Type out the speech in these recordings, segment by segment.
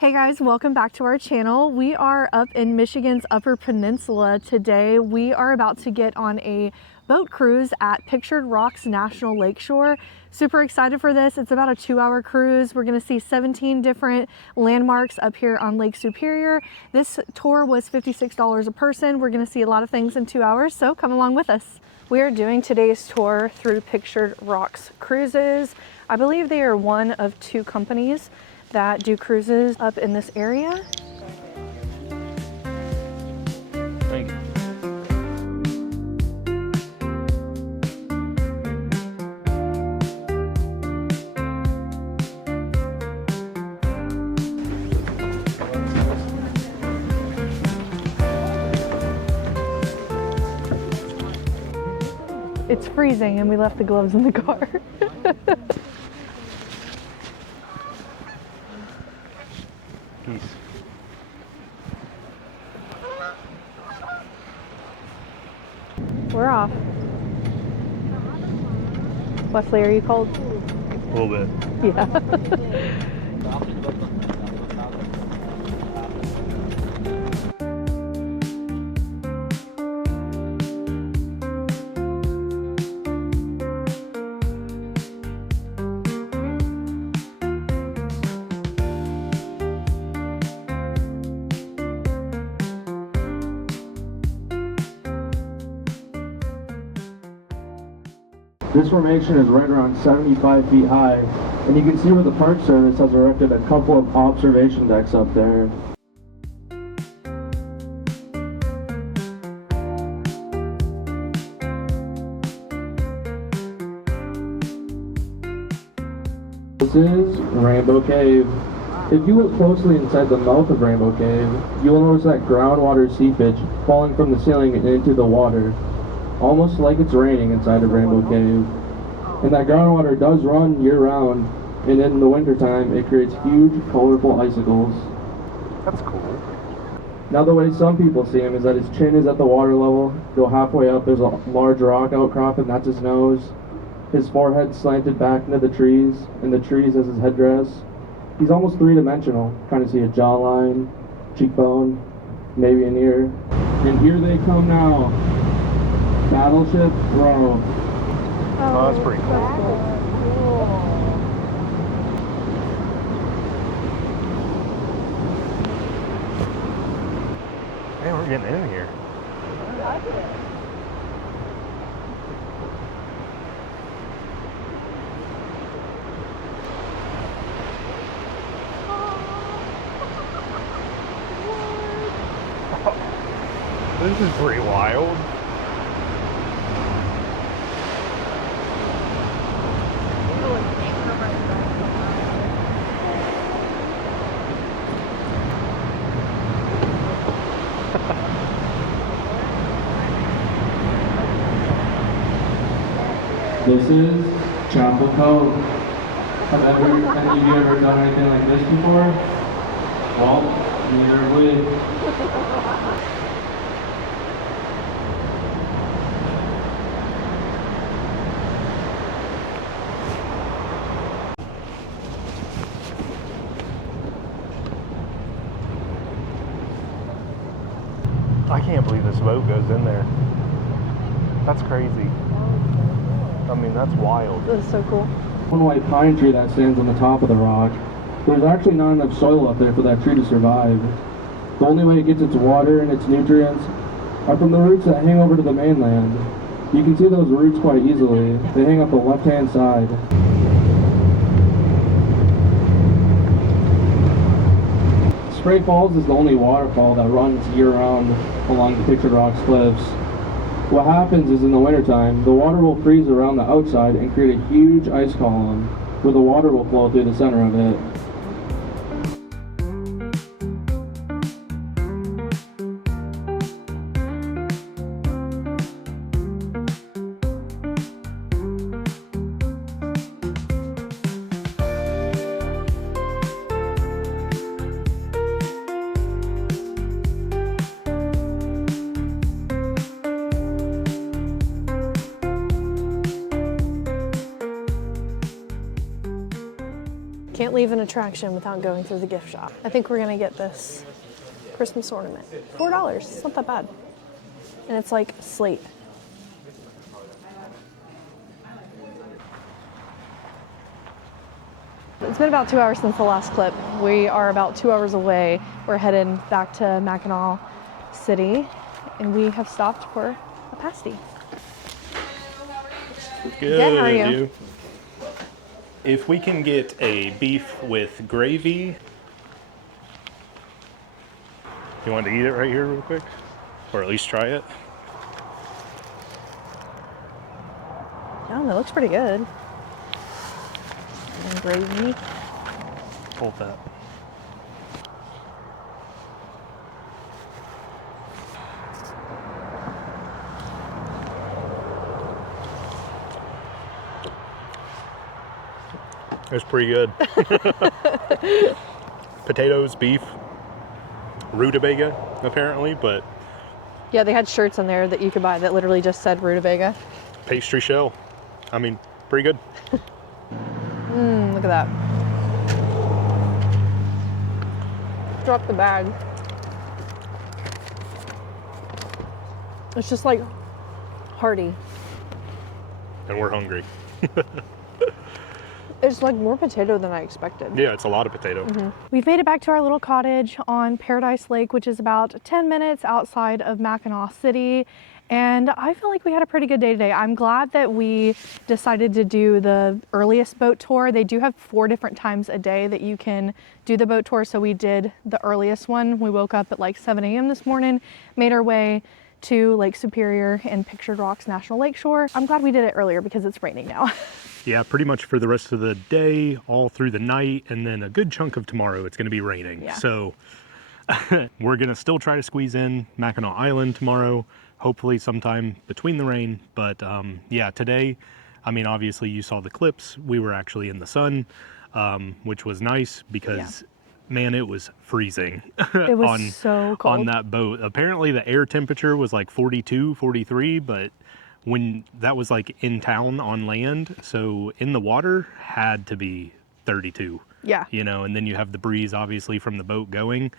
Hey guys, welcome back to our channel. We are up in Michigan's Upper Peninsula today. We are about to get on a boat cruise at Pictured Rocks National Lakeshore. Super excited for this. It's about a 2-hour cruise. We're gonna see 17 different landmarks up here on Lake Superior. This tour was $56 a person. We're gonna see a lot of things in 2 hours, so come along with us. We are doing today's tour through Pictured Rocks Cruises. I believe they are one of 2 companies that do cruises up in this area. Thank you. It's freezing and we left the gloves in the car. Peace. We're off. Wesley, are you cold? A little bit. Yeah. This formation is right around 75 feet high, and you can see where the Park Service has erected a couple of observation decks up there. This is Rainbow Cave. If you look closely inside the mouth of Rainbow Cave, you will notice that groundwater seepage falling from the ceiling and into the water, almost like it's raining inside of Rainbow Cave. And that groundwater does run year-round, and in the wintertime it creates huge, colorful icicles. That's cool. Now the way some people see him is that his chin is at the water level, go halfway up, there's a large rock outcrop, and that's his nose. His forehead slanted back into the trees, and the trees as his headdress. He's almost three-dimensional. Kind of see a jawline, cheekbone, maybe an ear. And here they come now. Battleship Row. Oh, that's pretty cool. Man, we're getting in here. This is pretty wild. This is Chapel Cove. Have any of you ever done anything like this before? Well, neither have we. I can't believe this boat goes in there. That's crazy. I mean, that's wild. This is so cool. One white pine tree that stands on the top of the rock. There's actually not enough soil up there for that tree to survive. The only way it gets its water and its nutrients are from the roots that hang over to the mainland. You can see those roots quite easily. They hang up the left-hand side. Spray Falls is the only waterfall that runs year-round along the Pictured Rocks cliffs. What happens is in the wintertime, the water will freeze around the outside and create a huge ice column where the water will flow through the center of it. Can't leave an attraction without going through the gift shop. I think we're gonna get this Christmas ornament. $4, it's not that bad. And it's like slate. It's been about 2 hours since the last clip. We are about 2 hours away. We're heading back to Mackinac City, and we have stopped for a pasty. Good, how are you? If we can get a beef with gravy. You want to eat it right here real quick? Or at least try it? Oh, that looks pretty good. And gravy. Hold that. It's pretty good. Potatoes, beef, rutabaga, apparently, but Yeah, they had shirts on there that you could buy that literally just said rutabaga. pastry shell. I mean, pretty good. Look at that. Drop the bag. It's just like hearty. And we're hungry. It's like more potato than I expected. Yeah, it's a lot of potato. We've made it back to our little cottage on Paradise Lake, which is about 10 minutes outside of Mackinac City. And I feel like we had a pretty good day today. I'm glad that we decided to do the earliest boat tour. They do have 4 different times a day that you can do the boat tour. So we did the earliest one. We woke up at like 7 a.m. this morning, made our way to Lake Superior and Pictured Rocks National Lakeshore. I'm glad we did it earlier because it's raining now. Yeah, pretty much for the rest of the day, all through the night, and then a good chunk of tomorrow, it's going to be raining. Yeah. So we're going to still try to squeeze in Mackinac Island tomorrow, hopefully sometime between the rain. But yeah, today, I mean, obviously you saw the clips. We were actually in the sun, which was nice because, man, it was freezing. It was so cold. On that boat. Apparently the air temperature was like 42, 43, but when that was like in town on land, so in the water had to be 32. Yeah. You know, and then you have the breeze obviously from the boat going.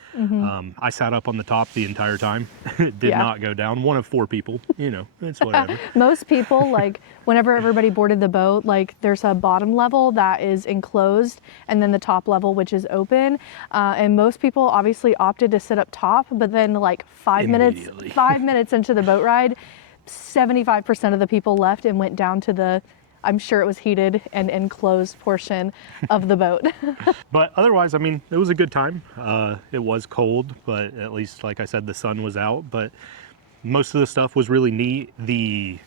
I sat up on the top the entire time. It did not go down. One of 4 people, you know, it's whatever. Most people, like whenever everybody boarded the boat, like there's a bottom level that is enclosed and then the top level, which is open. And most people obviously opted to sit up top, but then like 5 minutes into the boat ride, 75% of the people left and went down to the, I'm sure it was heated and enclosed portion of the boat. But otherwise, I mean, it was a good time. It was cold, but at least, like I said, the sun was out. But most of the stuff was really neat. The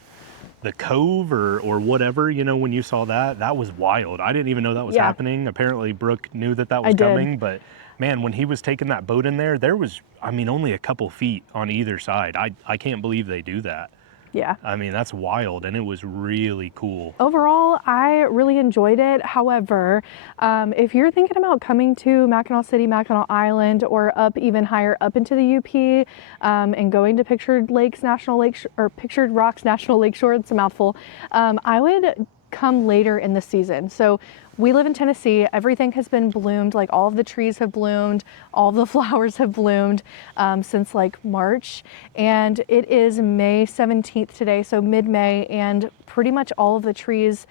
cove or whatever, you know, when you saw that, that was wild. I didn't even know that was happening. Apparently, Brooke knew that was coming, but man, when he was taking that boat in there was, I mean, only a couple feet on either side. I can't believe they do that. Yeah. I mean, that's wild, and it was really cool. Overall, I really enjoyed it. However, if you're thinking about coming to Mackinac City, Mackinac Island, or up even higher up into the UP, and going to Pictured Rocks National Lakeshore, it's a mouthful, I would come later in the season. So we live in Tennessee. Everything has been bloomed. Like all of the trees have bloomed. All of the flowers have bloomed since like March. And it is May 17th today, so mid-May, and pretty much all of the trees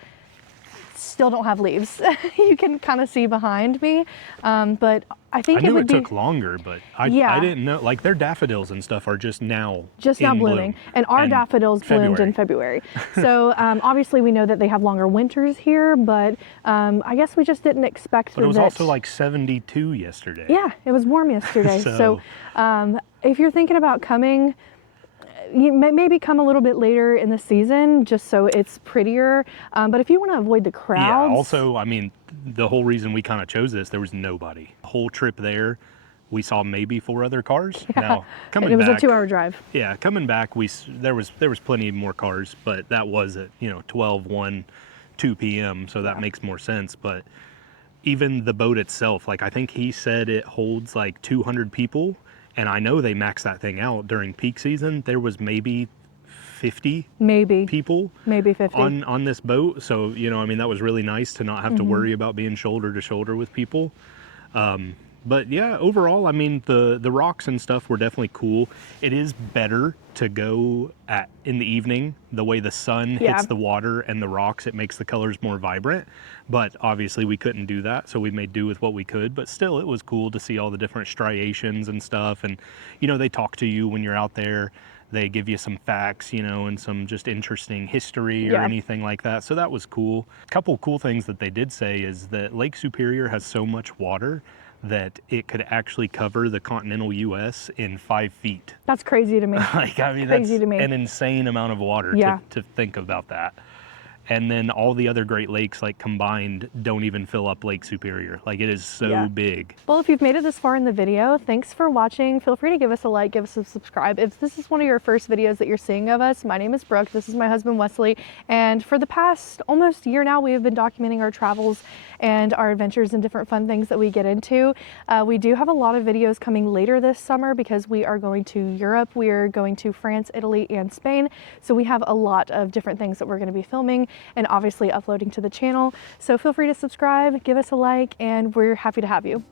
still don't have leaves. You can kind of see behind me. But I think I knew it took longer, but I didn't know. Like their daffodils and stuff are just now blooming, bloom. and our daffodils bloomed in February. So obviously we know that they have longer winters here, but I guess we just didn't expect. But it was also like 72 yesterday. Yeah, it was warm yesterday. So if you're thinking about coming, you maybe come a little bit later in the season just so it's prettier. But if you want to avoid the crowds. Yeah, also, I mean, the whole reason we kind of chose this, there was nobody. The whole trip there, we saw maybe 4 other cars. Yeah. Now, coming and it was back, a 2-hour drive. Yeah, coming back, there was plenty more cars, but that was at, 12, 1, 2 p.m., so that makes more sense. But even the boat itself, like I think he said it holds like 200 people. And I know they maxed that thing out during peak season. There was maybe 50 maybe people 50. on this boat. So, you know, I mean, that was really nice to not have to worry about being shoulder to shoulder with people. But yeah, overall, I mean, the rocks and stuff were definitely cool. It is better to go in the evening. The way the sun hits the water and the rocks, it makes the colors more vibrant. But obviously we couldn't do that, so we made do with what we could. But still, it was cool to see all the different striations and stuff. And, you know, they talk to you when you're out there. They give you some facts, you know, and some just interesting history or anything like that. So that was cool. A couple cool things that they did say is that Lake Superior has so much water that it could actually cover the continental US in 5 feet. That's crazy to me. Like, I mean, Crazy that's to me. an insane amount of water to think about that. And then all the other Great Lakes, like combined, don't even fill up Lake Superior. Like, it is so big. Well, if you've made it this far in the video, thanks for watching. Feel free to give us a like, give us a subscribe. If this is one of your first videos that you're seeing of us, my name is Brooke. This is my husband, Wesley. And for the past almost year now, we have been documenting our travels and our adventures and different fun things that we get into. We do have a lot of videos coming later this summer because we are going to Europe. We are going to France, Italy, and Spain. So we have a lot of different things that we're going to be filming and obviously uploading to the channel. So feel free to subscribe, give us a like, and we're happy to have you.